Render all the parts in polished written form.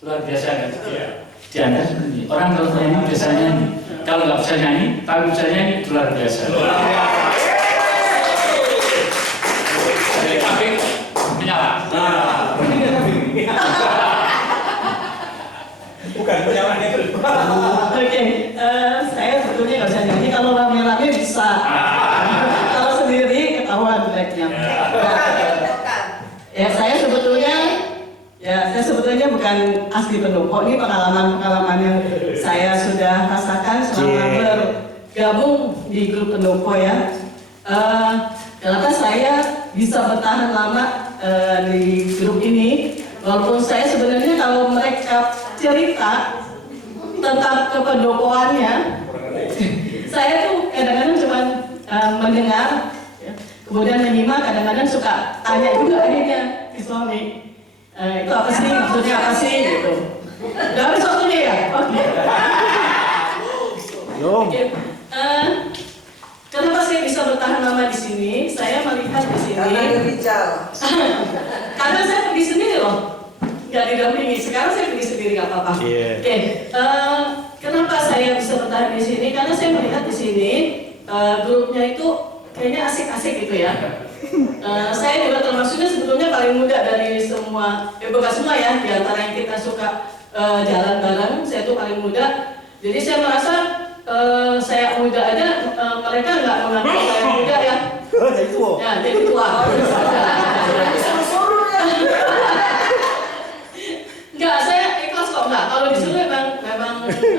luar biasa kan? Iya. Di antara seperti orang kalau nyanyi biasa nyanyi, kalau nggak bisa nyanyi tapi bisa nyanyi itu luar biasa. Dari kambing menyala. Bukan penyalahnya itu. Oke, saya sebetulnya nggak bisa nyanyi, kalau rame-rame bisa. Kalau sendiri ketahuan jeleknya. Ya saya sebetulnya bukan asli pendopo. Ini pengalaman yang saya sudah rasakan selama bergabung di grup pendopo ya. Kenapa saya bisa bertahan lama di grup ini? Walaupun saya sebenarnya kalau mereka cerita tentang kependopoannya, saya tuh kadang-kadang cuma mendengar, ya. Kemudian menyimak, kadang-kadang suka tanya juga akhirnya ke suami, itu apa sih, maksudnya apa sih, gitu. Udah habis waktunya ya? Oke. Kenapa saya bisa bertahan lama di sini? Saya melihat di sini. Karena saya pergi sendiri loh, nggak didampingi. Sekarang saya pergi sendiri nggak apa-apa. Oke. Kenapa saya bisa bertahan di sini? Karena saya melihat di sini grupnya itu kayaknya asik-asik gitu ya. Saya juga termasuknya sebetulnya paling muda dari semua, bukan semua ya, di antara yang kita suka jalan bareng. Saya tuh paling muda. Jadi saya merasa saya muda aja, mereka nggak menganggap saya muda ya. Jadi tua. Ya, jadi tua. Enggak, saya ikhlas kok. Enggak, kalau disuruh memang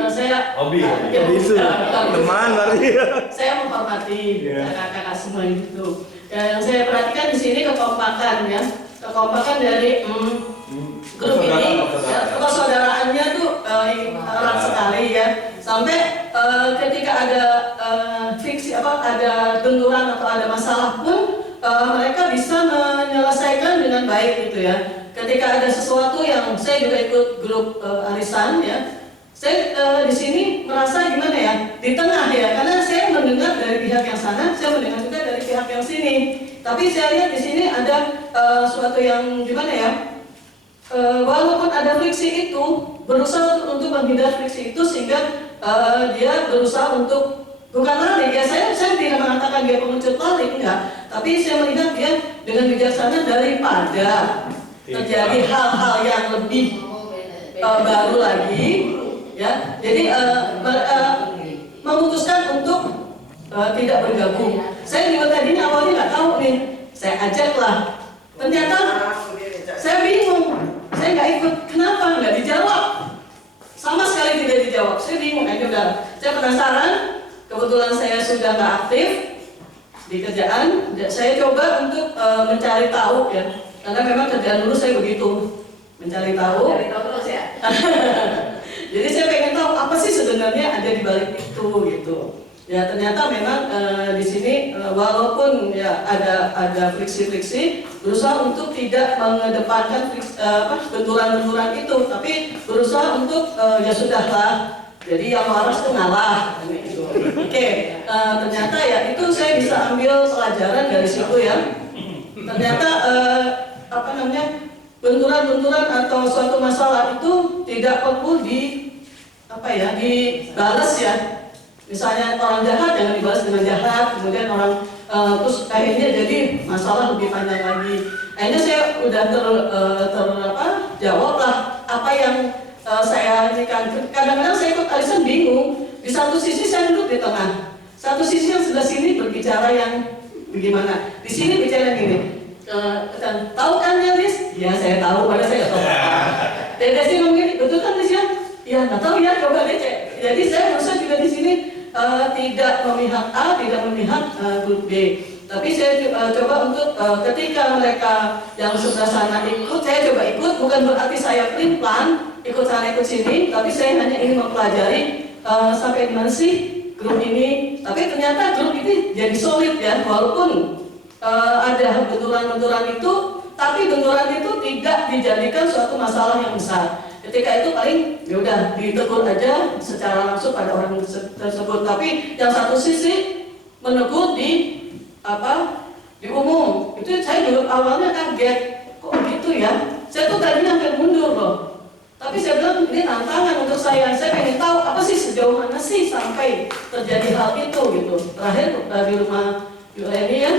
saya Hobi itu teman berarti. Saya menghormati kakak-kakak semua itu. Yang saya perhatikan di sini kekompakan ya, kekompakan dari grup ini, persaudaraannya tuh erat sekali ya. Sampai ketika ada fiksi ada benturan atau ada masalah pun mereka bisa menyelesaikan dengan baik gitu ya. Ketika ada sesuatu yang saya juga ikut grup arisan ya, saya di sini merasa gimana ya, di tengah ya, karena saya mendengar dari pihak yang sana, saya mendengar juga dari pihak yang sini. Tapi saya lihat di sini ada suatu yang gimana ya, walaupun ada friksi itu, berusaha untuk menghindar friksi itu sehingga dia berusaha untuk bukan lari ya, saya tidak mengatakan dia pengecut lari, enggak. Tapi saya melihat dia dengan bijaksana daripada terjadi hal-hal yang lebih baru lagi, ya. Jadi memutuskan untuk tidak bergabung. Saya juga tadinya awalnya nggak tahu nih, saya ajaklah. Ternyata saya bingung, saya nggak ikut. Kenapa nggak dijawab? Sama sekali tidak dijawab. Saya bingung, udah. Saya penasaran. Kebetulan saya sudah nggak aktif di kerjaan. Saya coba untuk mencari tahu ya. Karena memang kerjaan dulu saya begitu, mencari tahu. Terus ya. Jadi saya pengen tahu apa sih sebenarnya ada di balik itu gitu. Ya ternyata memang di sini walaupun ya ada friksi-friksi, berusaha untuk tidak mengedepankan benturan-benturan itu, tapi berusaha untuk ya sudahlah. Jadi yang waras itu ngalah, gitu. Oke, ternyata ya itu saya bisa ambil pelajaran dari situ ya. Ternyata benturan-benturan atau suatu masalah itu tidak perlu dibalas ya. Misalnya orang jahat jangan dibalas dengan jahat, kemudian orang terus akhirnya jadi masalah lebih panjang lagi. Akhirnya saya udah jawab lah apa yang saya ini kan. Kadang-kadang saya ikut arisan bingung. Di satu sisi saya duduk di tengah, satu sisi yang sebelah sini berbicara yang bagaimana. Di sini bicara gini. Tahu kan ya Lis? Ya saya tahu, padahal saya nggak tahu apa. Desi ngomongin, betul kan Lis ya? Ya nggak tahu ya, coba deh cek. Jadi saya berusaha juga di sini tidak memihak A, tidak memihak grup B. Tapi saya coba untuk ketika mereka yang sebelah sana ikut, saya coba ikut. Bukan berarti saya plan ikut sana ikut sini, tapi saya hanya ingin mempelajari sampai di mana sih grup ini. Tapi ternyata grup ini jadi solid ya, walaupun ada benturan-benturan itu, tapi benturan itu tidak dijadikan suatu masalah yang besar. Ketika itu paling ya udah ditegur aja secara langsung pada orang tersebut. Tapi yang satu sisi menegur di umum. Itu saya juga awalnya kaget, kok gitu ya? Saya tuh tadinya hampir mundur loh. Tapi saya bilang ini tantangan untuk saya pengen tahu apa sih sejauh mana sih sampai terjadi hal itu gitu. Terakhir di rumah Yuleni ya,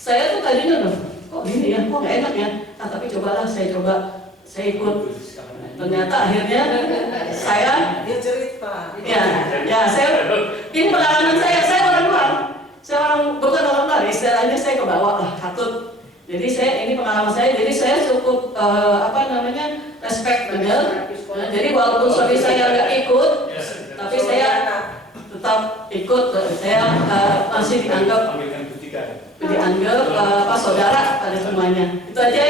saya tuh tadinya loh, kok gini ya, kok gak enak ya. Tapi cobalah saya ikut. Ternyata akhirnya saya Dia cerita. ya saya ini pengalaman saya orang luar, saya bukan orang luar, istilahnya saya kebawa lah katut. Jadi ini pengalaman saya, jadi saya cukup respect benar. Jadi walaupun suami saya nggak ikut, tapi saya tetap ikut. Saya masih dianggap saudara pada semuanya. Itu aja.